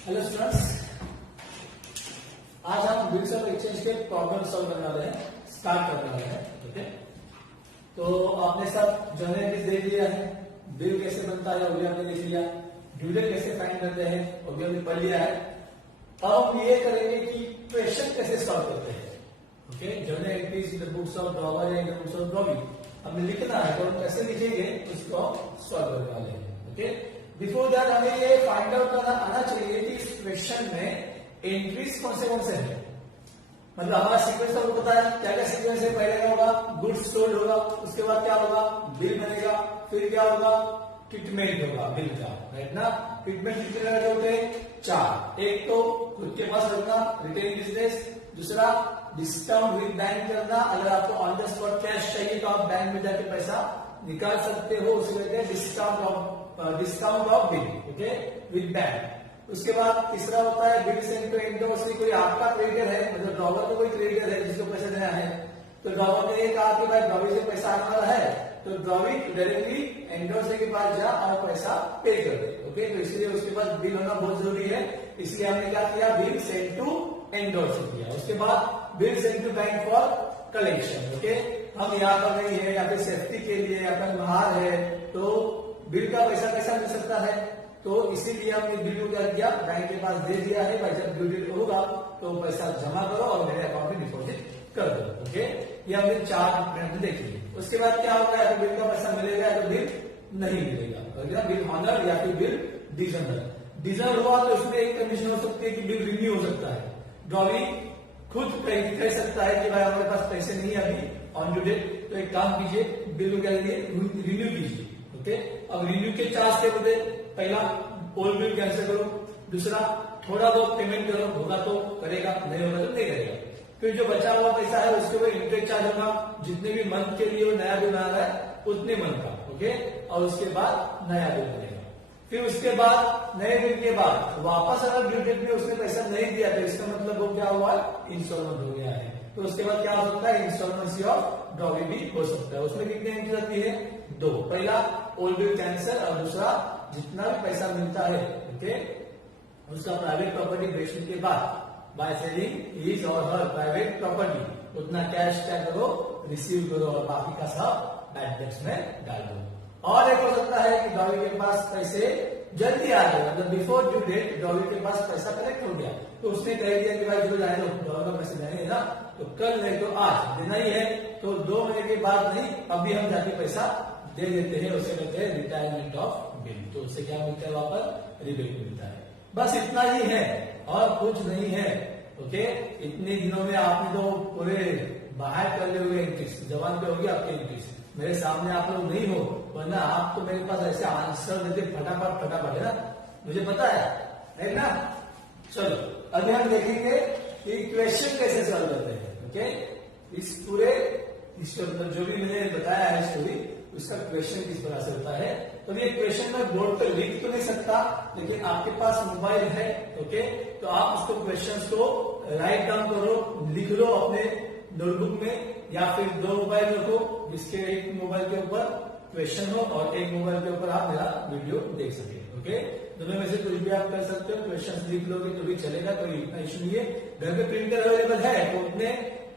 Hello students, आज हम bills of exchange के प्रॉब्लम सॉल्व करने वाले हैं, स्टार्ट करने वाले हैं। ओके, तो आपने सब जर्नल एंट्रीज देख लिया है, बिल कैसे बनता है वो भी आपने देख लिया, ड्यू डेट कैसे फाइंड करते हैं वो भी हमने पढ़ लिया है। अब हम ये करेंगे कि क्वेश्चन कैसे सॉल्व करते हैं। Okay, journal entries in the books of drawer या in the books of drawing हमें लिखना है, तो हम कैसे लिखेंगे उसको सॉल्व करने वाले हैं। ओके, बिफोर दैट हमें ये फाइंड आउट करना आना चाहिए कि इस क्वेश्चन में एंट्रीज कौन से हैं। मतलब हमारा सीक्वेंस आपको पता है, क्या क्या सीक्वेंस है। पहले क्या होगा, गुड्स सोल्ड होगा, उसके बाद क्या होगा, बिल बनेगा, फिर क्या होगा, ट्रीटमेंट होगा बिल का, राइट ना। ट्रीटमेंट कितने तरह के होते हैं, 4। एक तो खुद के पास रखना, रिटेन बिजनेस। दूसरा डिस्काउंट विद बैंक करना, अगर आपको ऑन द स्पॉट कैश चाहिए तो आप बैंक में जाके पैसा निकाल सकते हो, उसे कहते हैं discount of bill. Okay, with bank. उसके बाद तीसरा होता है बिल सेंड टू एंडोर्स। कोई आपका क्रेडिटर है, मतलब ड्रॉवर का कोई क्रेडिटर है जिसको पैसा देना है, तो ड्रॉवर ने ये कहा कि भाई ड्रॉविंग से पैसा आने वाला है, तो ड्रॉविंग डायरेक्टली एंडोर्स के पास जा और पैसा पे कर दे। ओके, तो इसलिए उसके पास बिल होना बहुत जरूरी है, इसलिए हमने क्या किया, बिल सेंड टू एंडोर्स किया। उसके बाद bill send to bank for collection. Okay, हम यहाँ पर नहीं है या फिर सेफ्टी के लिए या फिर बाहर है, तो बिल का पैसा कैसा मिल सकता है, तो इसीलिए हमने बिल को क्या किया, बैंक के पास दे दिया है, भाई जब ड्यू डेट होगा तो पैसा जमा करो और मेरे अकाउंट में डिपॉजिट कर दो। ओके, ये हमने 4 मिनट देख लिए। उसके बाद क्या होगा, या तो बिल का पैसा मिलेगा या तो बिल नहीं मिलेगा, बिल ऑनर या फिर बिल डिसऑनर। डिसऑनर हुआ तो उसमें एक कंडीशन हो सकती है कि बिल रिन्यू हो सकता है। ड्रॉविंग खुद कह सकता है कि भाई हमारे पास पैसे नहीं है अभी ऑन ड्यू डेट, तो एक काम कीजिए, बिल को क्या रिन्यू कीजिए। ओके, अब रिन्यू के 4 स्टेप होते, पहला ओल्ड बिल कैंसिल करो, दूसरा थोड़ा बहुत पेमेंट करो, होगा तो करेगा, नहीं होगा तो नहीं करेगा। फिर जो बचा हुआ पैसा है उसके ऊपर इंटरेस्ट चार्ज होगा, जितने भी मंथ के लिए वो नया बिल आ रहा है उतने मंथ का। ओके, और उसके बाद नया बिल बनेगा। फिर उसके बाद नए बिल के बाद वापस अगर ड्यू डेट में उसने पैसा नहीं दिया तो इसका मतलब वो क्या हुआ, इंस्टॉलमेंट हो गया है। तो उसके बाद क्या हो सकता है, इंस्टॉलमेंसी ऑफ ड्रॉविंग भी हो सकता है। उसमें कितनी एंट्री आती है, 2। पहला ओल्ड बिल कैंसिल और दूसरा जितना भी पैसा मिलता है, ओके, उसका प्राइवेट प्रॉपर्टी बेचने के बाद बाय सेलिंग हिज और हर प्राइवेट प्रॉपर्टी उतना कैश क्या करो, रिसीव करो और बाकी का सब बैंक टैक्स में डाल दो। और एक हो सकता है कि ड्रॉवी के पास पैसे जल्दी आ गए, मतलब बिफोर ड्यू डेट ड्रॉवी के पास पैसा कलेक्ट हो गया, तो उसने कह दिया कि भाई जो जाने दो, ड्रॉवर का पैसे देने ना, तो कल नहीं तो आज देना ही है, तो 2 महीने के बाद नहीं, अभी हम जाके पैसा दे देते हैं, उसे कहते हैं रिटायरमेंट ऑफ बिल। तो उससे क्या मिलता है, वापस रिबेट मिलता है। बस इतना ही है और कुछ नहीं है। ओके, इतने दिनों में आपने तो पूरे बाहर कर लिए हुए एंट्रीज, जवान पे होगी आपके एंट्रीज, मेरे सामने आप लोग नहीं हो, वरना आप तो मेरे पास ऐसे आंसर देते फटाफट है ना, मुझे पता है ना। चलो अभी हम देखेंगे कि क्वेश्चन कैसे सॉल्व करते हैं। ओके, इस पूरे जो भी मैंने बताया है स्टोरी, उसका क्वेश्चन किस तरह से होता है। तो ये क्वेश्चन मैं बोर्ड पर लिख तो नहीं सकता, लेकिन आपके पास मोबाइल है, ओके, तो आप उसको क्वेश्चंस को राइट डाउन करो, लिख लो अपने नोटबुक में, या फिर 2 मोबाइल रखो, जिसके एक मोबाइल के ऊपर क्वेश्चन हो और एक मोबाइल के ऊपर आप मेरा वीडियो देख सके। ओके, दोनों में से कुछ भी आप कर सकते हो, क्वेश्चन लिख लोगे तो भी चलेगा, कोई इतना इशू नहीं है। घर पे प्रिंटर अवेलेबल है तो उतने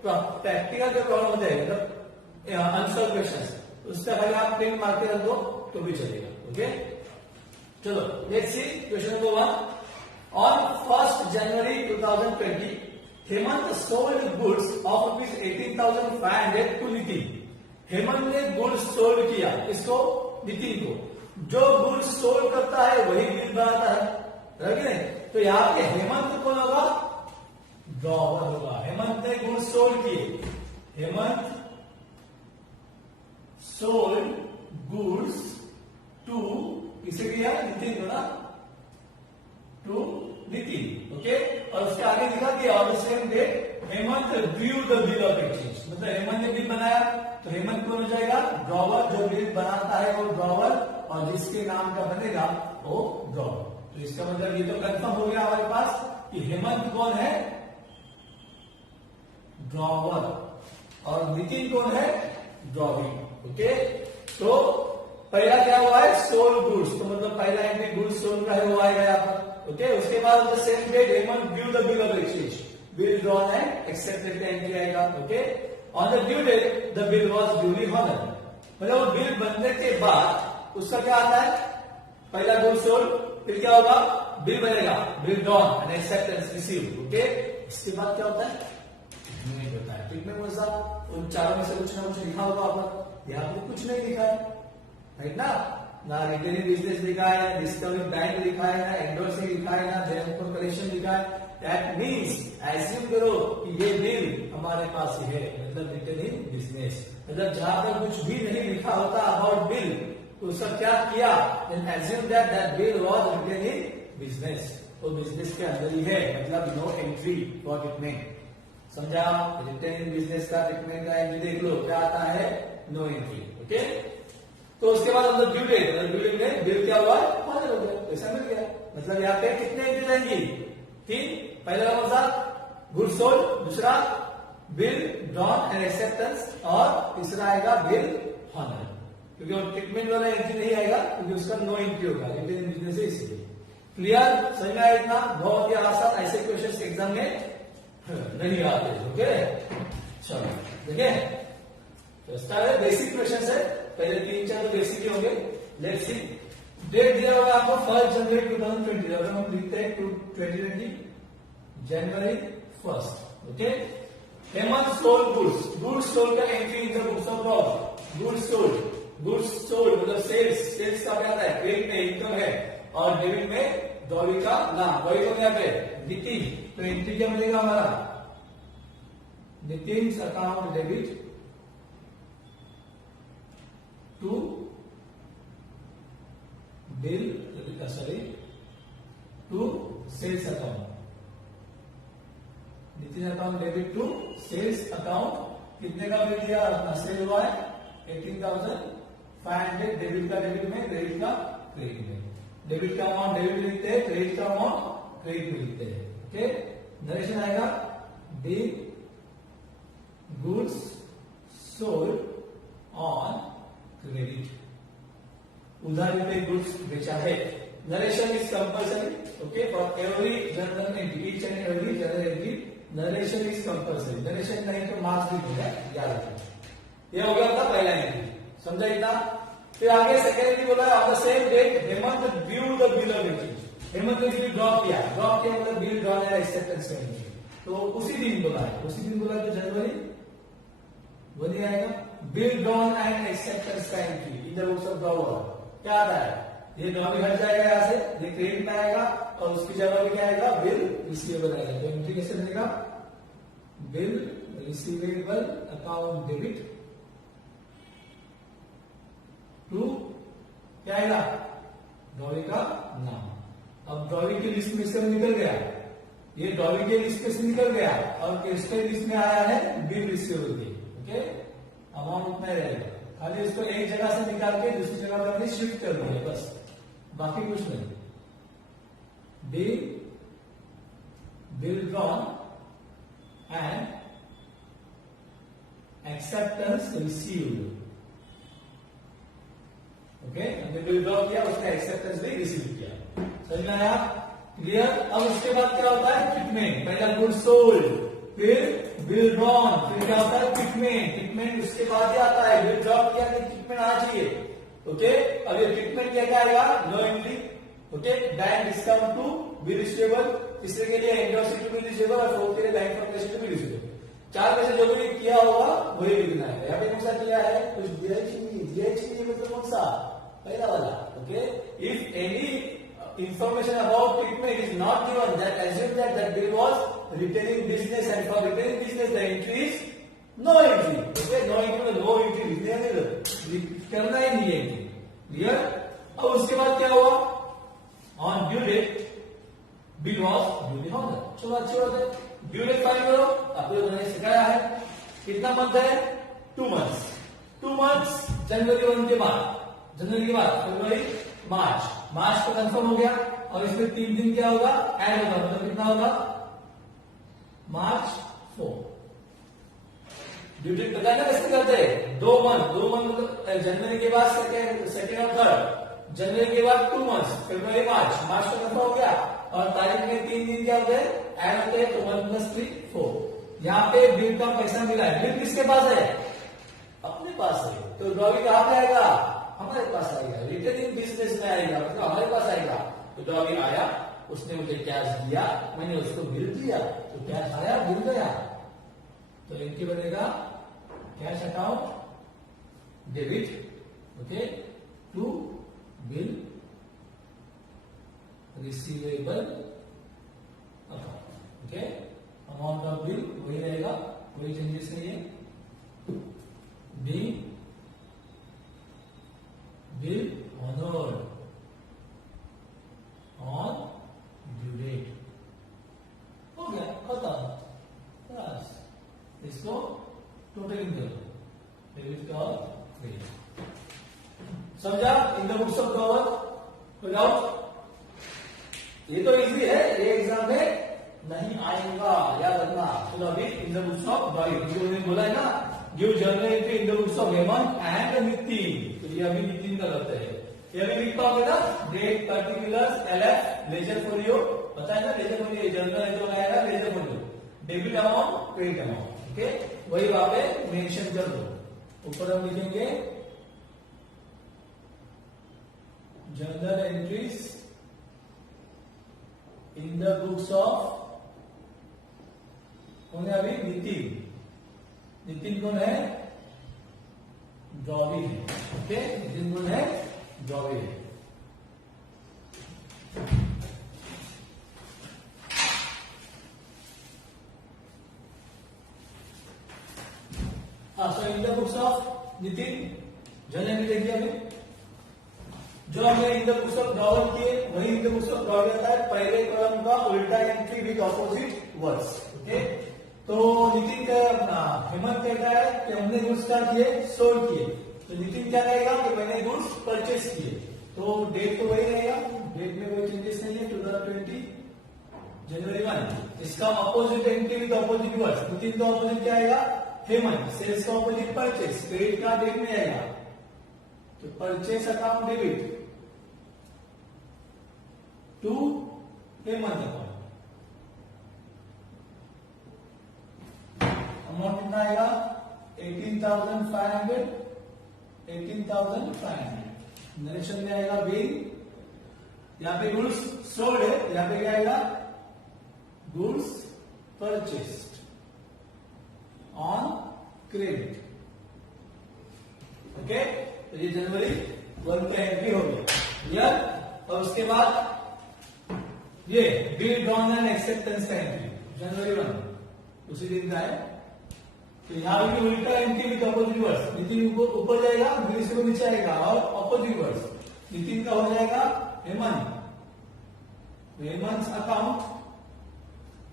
प्रैक्टिकल जो प्रॉब्लम हो जाएगा, मतलब आंसर क्वेश्चन, उसका खाली आप प्रिंट मार के रख दो तो भी चलेगा। ओके, चलो let's see question number 1। On 1 January 2020 Hemant sold goods of ₹18,500 to Nitin. Hemant ने गुड्स सोल्ड किया, इसको, नितिन को। जो गुड्स सोल्ड करता है वही बिल बनाता है, नहीं? तो यहाँ पे हेमंत कौन होगा, ड्रॉवर होगा। हेमंत ने गुड्स सोल्ड किए, हेमंत सोल्ड गुड्स टू, किसे किया, नितिन को ना, टू नितिन। ओके, और उसके आगे लिखा कि on the same date Hemant drew the bill of exchange, मतलब हेमंत ने बिल बनाया, तो हेमंत कौन हो जाएगा, ड्रॉवर। जो बिल बनाता है वो ड्रॉवर, और जिसके नाम का बनेगा वो ड्रॉवर। तो इसका मतलब ये तो कंफर्म हो गया हमारे पास कि हेमंत कौन है, ड्रॉवर, और नितिन कौन है, ड्रॉविंग। ओके, तो पहला क्या हुआ है, सोल्ड गुड्स, तो मतलब पहला एंट्री गुड्स सोल्ड का है, वो आएगा यहाँ पर। ओके उसके बाद the same date Hemant drew the bill of exchange, bill drawn and accepted का एंट्री आएगा। Okay on the due date the bill was duly honoured, मतलब वो बिल बनने के बाद उसका क्या आता है, पहला गुड सोल्ड, फिर क्या होगा, बिल बनेगा, bill drawn and acceptance received. Okay इसके बाद क्या होता है, नहीं होता है। ट्रीटमेंट वैसा उन चारों में से कुछ ना कुछ लिखा होगा पर यहाँ पे कुछ नहीं लिखा है, राइट ना रिटेलिंग बिजनेस लिखा है, ना डिस्कवरी बैंक लिखा है, ना एंडोर्सिंग लिखा है, ना जेम कलेक्शन लिखा है। दैट मीन्स एज्यूम करो कि ये बिल हमारे पास ही है, मतलब रिटेलिंग बिजनेस, मतलब जहां पर कुछ भी नहीं लिखा होता अबाउट बिल तो उसका क्या किया, then assume that that bill was retailing business, तो बिजनेस के अंदर ही है, मतलब नो एंट्री फॉर ट्रीटमेंट। समझा, रिटेलिंग बिजनेस का ट्रीटमेंट का एंट्री देख लो क्या आता है, नो एंट्री। ओके तो उसके बाद हम ड्यू डेट, ड्यू डेट में बिल क्या हुआ, हॉनर हो गया, पैसा मिल गया, मतलब यहाँ पे कितने एंट्री रहेंगी, 3, पहला कौन सा, गुड सोल्ड, दूसरा बिल ड्रॉन एंड एक्सेप्टेंस, और तीसरा आएगा बिल हॉनर, क्योंकि वो ट्रीटमेंट वाला एंट्री नहीं आएगा क्योंकि उसका नो एंट्री होगा, रिटेलिंग बिजनेस है इसलिए। क्लियर, समझ में आया इतना, बहुत ही आसान, ऐसे क्वेश्चन एग्जाम में नहीं आते। ओके चलो देखिए तो स्टार्ट है, बेसिक क्वेश्चन है, पहले 3-4 तो बेसिक ही होंगे। लेट्स सी, डेट दिया हुआ आपको 1 जनवरी 2020, अगर हम लिखते हैं 2020 जनवरी 1। Okay Hemant sold goods, goods sold का entry in the books of law, goods sold मतलब सेल्स का क्या आता है, क्रेडिट में इनकम है, और डेबिट में डॉली का नाम, वही तो यहाँ पे नितिन, तो एंट्री क्या मिलेगा हमारा, Nitin account debit to bill, sorry to sales account, Nitin account debit to sales account, कितने का बिल दिया, अपना सेल हुआ है 18,500, डेबिट का डेबिट में, क्रेडिट का क्रेडिट में, डेबिट का अमाउंट डेबिट में लिखते हैं, क्रेडिट का अमाउंट क्रेडिट में लिखते हैं। ओके नरेशन आएगा, the goods sold on credit, उधारी पे गुड्स बेचा है। Narration is compulsory, okay for every general entry, each and every general entry narration is compulsory, narration नहीं तो मार्क्स भी होगा, याद रखना। ये हो गया था पहला एंट्री, समझा इतना। फिर आगे सेकेंड एंट्री बोला है, on the same date Hemant drew the bill of exchange, Hemant ने बिल ड्रॉप किया मतलब बिल ड्रॉ है एक्सेप्टेंस करेंगे, तो उसी दिन बोला है, तो जनवरी वही आएगा, बिल ड्रॉन एंड एक्सेप्टेंस का entry in the books of drawer, क्या आता है, ये ड्रॉ भी हट जाएगा यहाँ से, ये क्रेडिट में आएगा, और उसकी जगह क्या आएगा, बिल रिसीवेबल आएगा, तो एंट्री कैसे बनेगा, bill receivable account debit to क्या आएगा, ड्रॉवी का नाम। अब ड्रॉवी की लिस्ट में से निकल गया, ये ड्रॉवी के लिस्ट में से निकल गया, और क्रिस्टल लिस्ट में आया है बिल रिसीवेबल की। ओके अमाउंट उतना ही रहेगा, खाली इसको एक जगह से निकाल के दूसरी जगह पर शिफ्ट कर दिया बस, बाकी कुछ नहीं। Bill drawn and acceptance received, okay हमने बिल ड्रॉ किया, उसका एक्सेप्टेंस भी रिसीव किया, समझ में आया, क्लियर। अब उसके बाद क्या होता है, ट्रीटमेंट, पहला गुड सोल्ड, फिर बिल ड्रॉन, फिर क्या होता है ट्रीटमेंट उसके बाद ही आता है, बिल ड्रॉ किया कि ट्रीटमेंट आना चाहिए। ओके अब ये ट्रीटमेंट क्या आएगा, no entry. Okay bank discount to bill receivable, तीसरे के लिए एंडोर्सिंग टू बिल रिसीवेबल, और फोर्थ के लिए bank formation to bill receivable. 4 में से जो भी किया होगा वही लिखना है। यहाँ पे कौन सा किया है, कुछ दिया ही नहीं, मतलब कौन सा, पहला वाला। Okay if any information about treatment is not given, that assume that bill was retailing business, and for retailing business the entry is no entry. Okay no entry में no entry लिखने नहीं, करना ही नहीं है entry, clear। अब उसके बाद क्या हुआ, on due date bill was duly honored। चलो अच्छी बात है, ड्यू डेट फाइंड करो, आपको जो मैंने सिखाया है, कितना मंथ है, 2 months, 2 months जनवरी 1 के बाद, जनवरी के बाद फरवरी मार्च को कंफर्म हो गया, और इसमें 3 दिन क्या होगा, ऐड होगा, मतलब कितना होगा, मार्च 4। ड्यू डेट पता है ना कैसे करते हैं, 2 मंथ मतलब जनवरी के बाद सेकेंड और थर्ड, जनवरी के बाद 2 months, फरवरी मार्च को कंफर्म हो गया, और तारीख में 3 दिन क्या होते हैं, ऐड होते हैं, तो 1 + 3 4। यहाँ पे बिल का पैसा मिला है, बिल किसके पास है, अपने पास है, तो ड्रॉविंग कहाँ पे आएगा, हमारे पास आएगा, रिटर्न इन बिजनेस में आएगा, मतलब हमारे पास आएगा। तो ड्रॉविंग आया, उसने मुझे कैश दिया, मैंने उसको बिल दिया, तो कैश आया, बिल गया, तो इनकी बनेगा cash account debit, okay, to bill receivable account, okay. Amount of bill वही रहेगा, कोई चेंजेस नहीं है। Bill honoured on due date, हो गया, खत्म, बस इसको टोटलिंग करो, डेबिट का क्रेडिट। समझा, इन द बुक्स ऑफ ड्रॉवर, कोई डाउट? ये तो इजी है, ये एग्जाम में नहीं आएगा, याद रखना। तो अभी इन द बुक्स ऑफ ड्रॉइंग जो मैंने बोला है ना, give journal entry in the books of Hemant and Nitin, तो ये अभी नितिन का रहता है। ये अभी लिख पाओगे ना, date, particulars, LF, ledger folio, पता है ना, लेजर फोलियो जर्नल है जो आएगा, ledger folio, debit amount, credit amount, okay, वही वहां पे मेंशन कर दो। ऊपर हम लिखेंगे journal entries in the books of, कौन है अभी, नितिन। नितिन कौन है, ड्रॉविंग है, ओके, नितिन कौन है, ड्रॉविंग है। हाँ, so in the books of Nitin journal entry देखिए अभी, जो हमने in the books of drawer किए वही in the books of drawer आता है, पहले कॉलम का उल्टा entry with opposite words, okay. तो नितिन का अपना हेमंत कहता है कि हमने गुड्स क्या किए, सोल्ड किए, तो नितिन क्या कहेगा कि मैंने गुड्स परचेस किए, तो डेट तो वही रहेगा, डेट में कोई चेंजेस नहीं है, 2020 जनवरी 1। इसका opposite entry with opposite words, Nitin का अपोजिट क्या आएगा, हेमंत, सेल्स का अपोजिट परचेस, क्रेडिट का डेट में आएगा, तो purchase account debit to Hemant account, amount कितना आएगा, 18,500, 18,500। नरेशन में आएगा बिल, यहाँ पे गुड्स सोल्ड है, यहाँ पे क्या आएगा, goods purchased on credit, okay. तो ये जनवरी 1 का एंट्री हो गया, क्लियर। और उसके बाद ये बिल ड्रॉन एंड एक्सेप्टेंस का एंट्री जनवरी 1 उसी दिन का है, तो यहाँ भी उल्टा entry with opposite words, Nitin ऊपर जाएगा, बिल से नीचे आएगा, और ऑपोजिट वर्ड्स, नितिन का हो जाएगा Hemant, Hemant account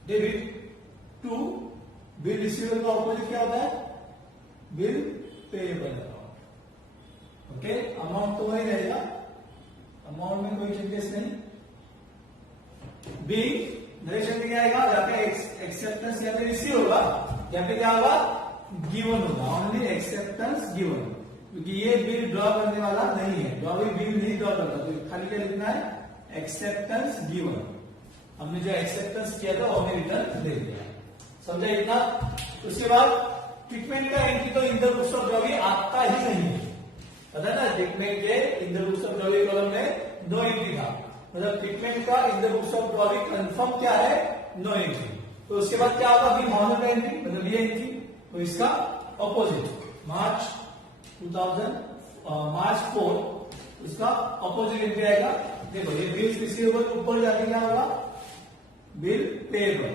debit to bill receivable का ऑपोजिट क्या होता है, bill payable account, okay. Amount तो वही रहेगा, अमाउंट में कोई चेंजेस नहीं। बी नरेशन में क्या आएगा, यहाँ पे एक्सेप्टेंस यहाँ पे रिसीव होगा, यहाँ पे क्या होगा, गिवन होगा, ओनली एक्सेप्टेंस गिवन, क्योंकि ये बिल ड्रॉ करने वाला नहीं है, ड्रॉ बिल नहीं ड्रॉ करता, तो खाली क्या लिखना है, एक्सेप्टेंस गिवन। हमने जो एक्सेप्टेंस किया था वो हमें रिटर्न दे दिया, समझा इतना। उसके बाद ट्रीटमेंट का एंट्री तो इन द बुक्स ऑफ ड्रॉविंग आता ही नहीं है, पता है ना, ट्रीटमेंट के इन the books of drawing column में नो एंट्री था, मतलब ट्रीटमेंट का इन the books of drawing confirm क्या है, नो एंट्री। तो उसके बाद क्या होगा, अभी मॉनर एंट्री मतलब ये एंट्री, तो इसका ऑपोजिट मार्च 4 उसका ऑपोजिट एंट्री आएगा। देखो ये बिल रिसीवेबल ऊपर जाके क्या होगा, बिल पेएबल,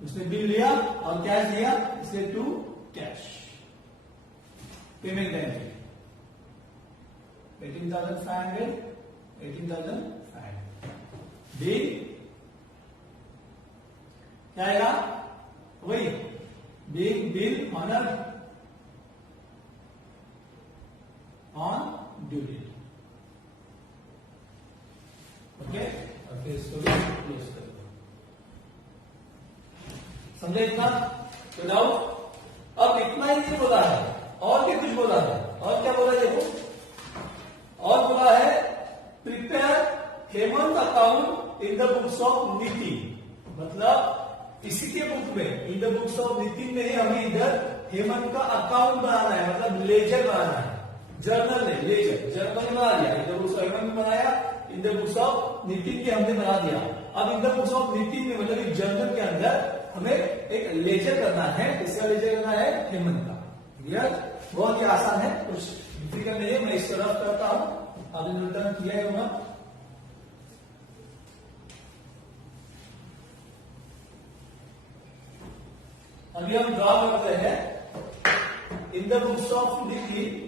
उसने बिल लिया और कैश दिया, इसलिए to cash, payment entry 18,500, 18,500। B क्या आएगा, वही bill honour on due date, okay. और फिर इसको क्लोज कर दो, समझे इतना, तो डाउट। अब इतना ही नहीं बोला है, और भी कुछ बोला है, और क्या बोला है देखो, और बोला है prepare Hemant account in the books of Nitin, मतलब इसी के बुक में इन द बुक्स ऑफ नितिन में ही हमें इधर हेमंत का अकाउंट बनाना है, मतलब लेजर बनाना है। जर्नल ने लेजर जर्नल बना दिया, in the books of Hemant बनाया, in the books of Nitin के हमने बना दिया। अब in the books of Nitin में मतलब एक जर्नल के अंदर हमें एक लेजर करना है। इसका लेजर करना है हेमंत का। क्लियर? बहुत ही आसान है, कुछ डिफिकल्ट नहीं है। मैं इस तरफ करता हूं, आपने रिटर्न किया होगा। अभी हम ड्रॉ करते हैं इन the books of Nitin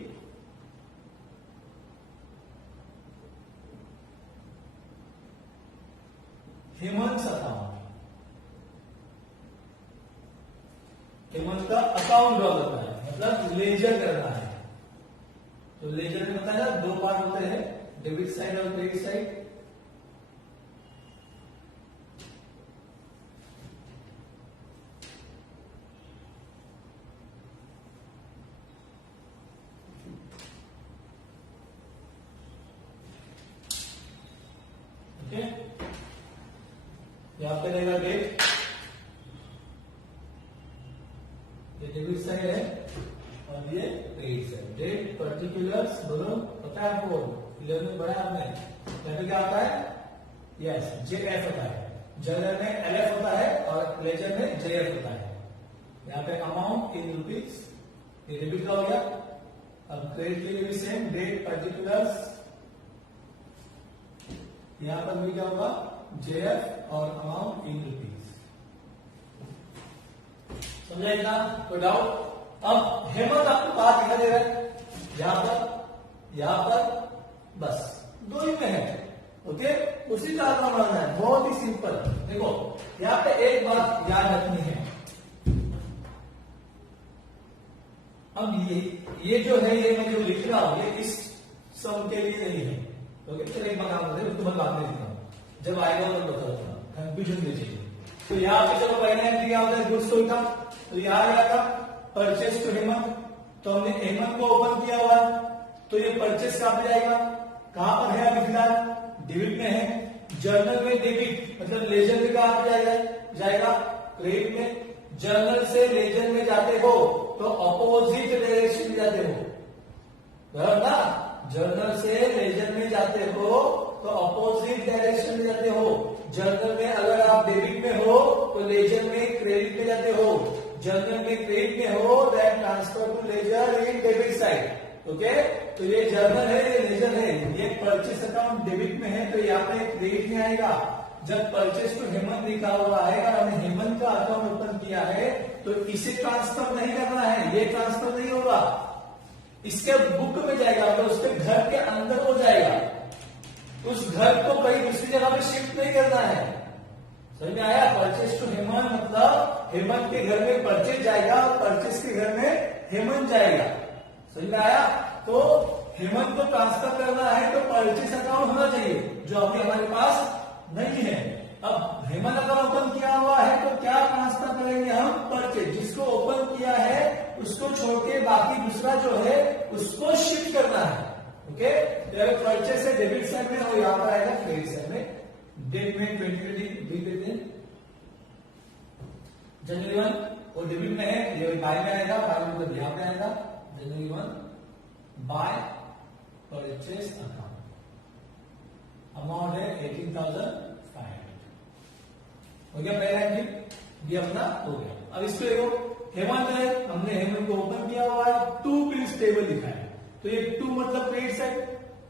Hemant account, Hemant का अकाउंट ड्रॉ करना है, मतलब लेजर करना है। तो लेजर में बताया दो पार्ट होते हैं, डेबिट साइड और क्रेडिट साइड। ओके, यहां पे रहेगा डेट, ये डेबिट साइड है और ये क्रेडिट साइड। डेट पर्टिकुलर्स दोनों पता है आपको, 11 में पढ़ा आपने। यहाँ क्या आता है? यस, जेएफ होता है। जर्नल में एलएफ होता है और लेजर में जेएफ होता है। यहाँ पे अमाउंट इन रुपीज, ये डेबिट का हो गया। अब क्रेडिट के लिए भी सेम, डेट पर्टिकुलर्स, यहां पर भी क्या होगा? जेएफ और अमाउंट इन रुपीज। समझा इतना? कोई डाउट? अब हेमंत आपको कहा दिखा दे रहा है, यहां पर, बस दो ही में है। ओके, उसी का आंकड़ा बनाना है, बहुत ही सिंपल। देखो यहां पे एक बात याद रखनी है, अब ये जो है, ये मैं जो लिख रहा हूं, ये इस सम के लिए नहीं है। ओके, चलो एक बात आप उसको मैं बाद में लिखता हूं, जब आएगा तो बताऊंगा, कंफ्यूजन दीजिए। तो यहाँ पे चलो पहले एंट्री क्या होता है? गुड्स सोल्ड का, तो यहाँ आ गया था परचेस टू हेमंत, तो हमने हेमंत को ओपन किया हुआ, तो ये परचेस कहां पे जाएगा? कहां पर है अभी फिलहाल? डेबिट में है। जर्नल में डेबिट, मतलब लेजर में कहां पे जाएगा? क्रेडिट में। जर्नल से लेजर में जाते हो तो अपोजिट डायरेक्शन में जाते हो, बराबर ना? जर्नल से लेजर में जाते हो तो अपोजिट डायरेक्शन में जाते हो। जर्नल में अगर आप डेबिट में हो तो लेजर में क्रेडिट में जाते हो। जर्नल में क्रेडिट में हो that transfer to ledger in debit side. Okay, तो ये जर्नल है, ये लेजर है। ये परचेस अकाउंट डेबिट में है तो यहाँ पे क्रेडिट में आएगा। जब परचेस टू हेमंत लिखा हुआ है और हमने हेमंत का अकाउंट ओपन किया है तो इसे ट्रांसफर नहीं करना है, ये ट्रांसफर नहीं होगा, इसके बुक में जाएगा, मतलब उसके घर के अंदर हो जाएगा। उस घर को कहीं दूसरी जगह पे शिफ्ट नहीं करना है। समझ में आया? परचेस टू हेमंत मतलब हेमंत के घर में परचेस जाएगा और परचेस के घर में हेमंत जाएगा। समझ में आया? तो हेमंत को ट्रांसफर करना है तो परचेस अकाउंट होना चाहिए, जो अभी हमारे पास नहीं है। अब हेमंत अकाउंट ओपन किया हुआ है तो क्या ट्रांसफर करेंगे हम? परचेज। जिसको ओपन किया है उसको छोड़ के बाकी दूसरा जो है उसको शिफ्ट करना है। ओके, अगर परचेज है डेबिट साइड में और यहाँ पर आएगा क्रेडिट साइड में। डेट में 2020 लिख देते हैं, जनवरी 1 वो डेबिट में है, ये बाय में आएगा, बाय मतलब यहाँ पे आएगा। जनवरी 1 बाय परचेज अकाउंट, अमाउंट है 18,500। हो गया पहला एंट्री, ये अपना हो गया। अब इसको देखो, हेमंत है, हमने हेमंत को ओपन किया हुआ है, टू बिल्स टेबल लिखा है, तो ये टू मतलब क्रेडिट साइड,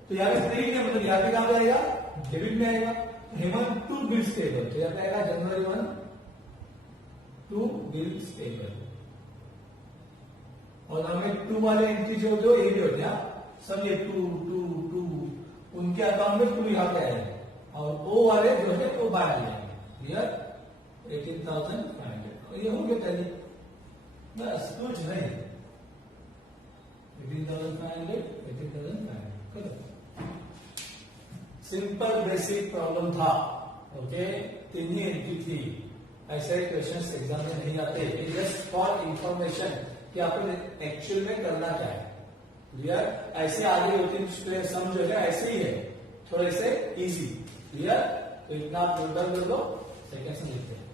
तो यहाँ पे क्रेडिट है मतलब यहाँ पे कहां जाएगा? डेबिट में आएगा। हेमंत टू बिल्स टेबल, तो यहाँ पे आएगा जनवरी 1 टू बिल्स टेबल। और हमें टू वाले एंट्री जो ये भी हो गया, सब ये टू टू टू, उनके अकाउंट में टू यहाँ पे आएगा और ओ वाले जो है वो बाहर जाएंगे। क्लियर? 18,500, ये हो गया पहले, बस कुछ नहीं। 18,500, 18,500 सिंपल बेसिक प्रॉब्लम था। ओके, 3 ही एंट्री थी। ऐसे क्वेश्चंस एग्जाम में नहीं आते, जस्ट फॉर इंफॉर्मेशन कि आपको एक्चुअल में करना क्या है। क्लियर? ऐसे आगे 2-3 सम जो है ऐसे ही है, थोड़े से इजी। क्लियर? तो इतना आप नोट डाउन कर लो, सेकेंड्स में लिखते हैं।